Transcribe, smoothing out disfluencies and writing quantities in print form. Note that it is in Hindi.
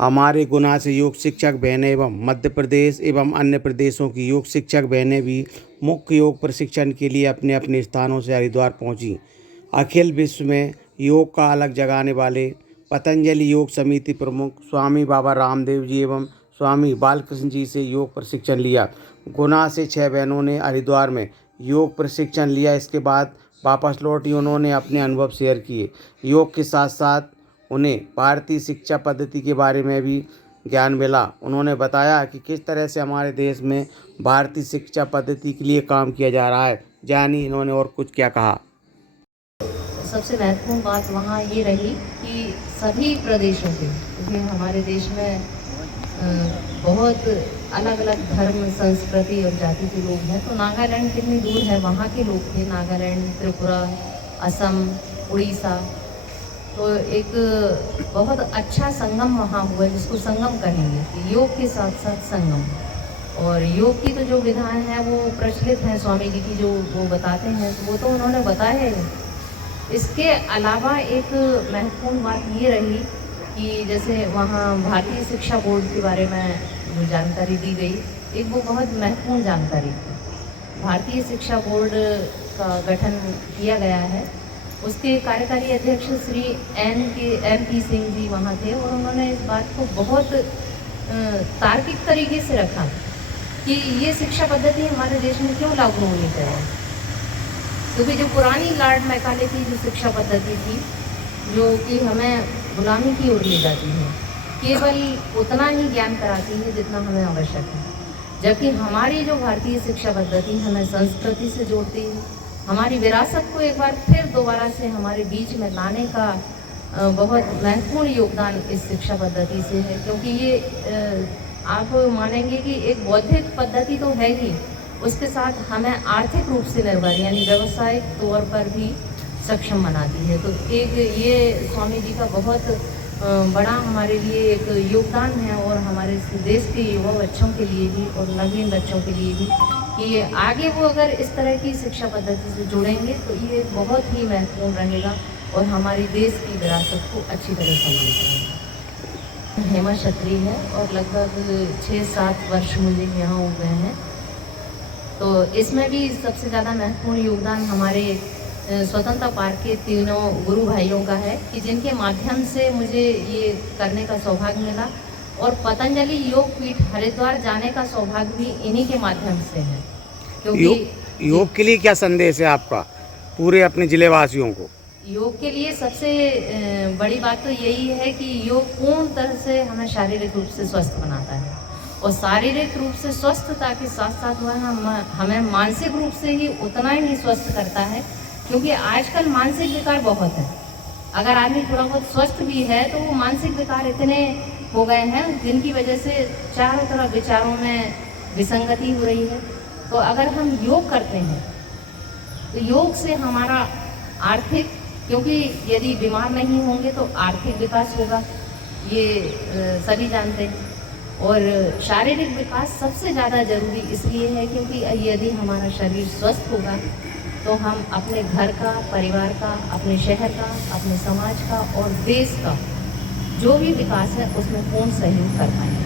हमारे गुना से योग शिक्षक बहनें एवं मध्य प्रदेश एवं अन्य प्रदेशों की योग शिक्षक बहनें भी मुख्य योग प्रशिक्षण के लिए अपने अपने स्थानों से हरिद्वार पहुंची। अखिल विश्व में योग का अलग जगाने वाले पतंजलि योग समिति प्रमुख स्वामी बाबा रामदेव जी एवं स्वामी बालकृष्ण जी से योग प्रशिक्षण लिया। गुना से 6 बहनों ने हरिद्वार में योग प्रशिक्षण लिया। इसके बाद वापस लौटी उन्होंने अपने अनुभव शेयर किए। योग के साथ साथ उन्हें भारतीय शिक्षा पद्धति के बारे में भी ज्ञान मिला। उन्होंने बताया कि किस तरह से हमारे देश में भारतीय शिक्षा पद्धति के लिए काम किया जा रहा है। जानिए इन्होंने और कुछ क्या कहा। सबसे महत्वपूर्ण बात वहाँ ये रही कि सभी प्रदेशों के, क्योंकि हमारे देश में बहुत अलग अलग धर्म, संस्कृति और जाति के लोग हैं। तो नागालैंड कितनी दूर है, वहाँ के लोग थे, नागालैंड, त्रिपुरा, असम, उड़ीसा। तो एक बहुत अच्छा संगम वहाँ हुआ, जिसको संगम कहेंगे, योग के साथ साथ संगम। और योग की तो जो विधान है वो प्रचलित हैं, स्वामी जी की जो वो बताते हैं, तो वो तो उन्होंने बताया है। इसके अलावा एक महत्वपूर्ण बात ये रही कि जैसे वहाँ भारतीय शिक्षा बोर्ड के बारे में जो जानकारी दी गई, एक वो बहुत महत्वपूर्ण जानकारी थी। भारतीय शिक्षा बोर्ड का गठन किया गया है। उसके कार्यकारी अध्यक्ष श्री एन पी सिंह जी वहाँ थे और उन्होंने इस बात को बहुत तार्किक तरीके से रखा कि ये शिक्षा पद्धति हमारे देश में क्यों लागू होनी चाहिए। क्योंकि जो पुरानी लॉर्ड मैकाले की जो शिक्षा पद्धति थी, जो कि हमें गुलामी की ओर ले जाती है, केवल उतना ही ज्ञान कराती है जितना हमें आवश्यक है। जबकि हमारी जो भारतीय शिक्षा पद्धति हमें संस्कृति से जोड़ती है, हमारी विरासत को एक बार फिर दोबारा से हमारे बीच में लाने का बहुत महत्वपूर्ण योगदान इस शिक्षा पद्धति से है। क्योंकि ये आप मानेंगे कि एक बौद्धिक पद्धति तो है ही, उसके साथ हमें आर्थिक रूप से निर्भर यानी व्यवसायिक तौर पर भी सक्षम बनाती है। तो एक ये स्वामी जी का बहुत बड़ा हमारे लिए एक योगदान है और हमारे देश के युवा बच्चों के लिए भी और नवीन बच्चों के लिए भी कि आगे वो अगर इस तरह की शिक्षा पद्धति से जुड़ेंगे तो ये बहुत ही महत्वपूर्ण रहेगा और हमारे देश की विरासत को अच्छी तरह संभाल पाएंगे। हेमा क्षत्री है और लगभग 6-7 वर्ष मुझे यहाँ हो गए हैं। तो इसमें भी सबसे ज़्यादा महत्वपूर्ण योगदान हमारे स्वतंत्रता पार्क के तीनों गुरु भाइयों का है कि जिनके माध्यम से मुझे ये करने का सौभाग्य मिला और पतंजलि योग पीठ हरिद्वार जाने का सौभाग्य भी इन्हीं के माध्यम से है। क्योंकि योग के लिए क्या संदेश है आपका पूरे अपने जिले वासियों को? योग के लिए सबसे बड़ी बात तो यही है कि योग पूर्ण तरह से हमें शारीरिक रूप से स्वस्थ बनाता है और शारीरिक रूप से स्वस्थता के साथ साथ वह हमें मानसिक रूप से ही उतना ही स्वस्थ करता है। क्योंकि आजकल मानसिक विकार बहुत है। अगर आदमी थोड़ा बहुत स्वस्थ भी है तो वो मानसिक विकार इतने हो गए हैं जिनकी वजह से चारों तरफ विचारों में विसंगति हो रही है। तो अगर हम योग करते हैं तो योग से हमारा आर्थिक, क्योंकि यदि बीमार नहीं होंगे तो आर्थिक विकास होगा, ये सभी जानते हैं। और शारीरिक विकास सबसे ज़्यादा जरूरी इसलिए है क्योंकि यदि हमारा शरीर स्वस्थ होगा तो हम अपने घर का, परिवार का, अपने शहर का, अपने समाज का और देश का जो भी विकास है उसमें पूर्ण सहयोग कर पाएंगे।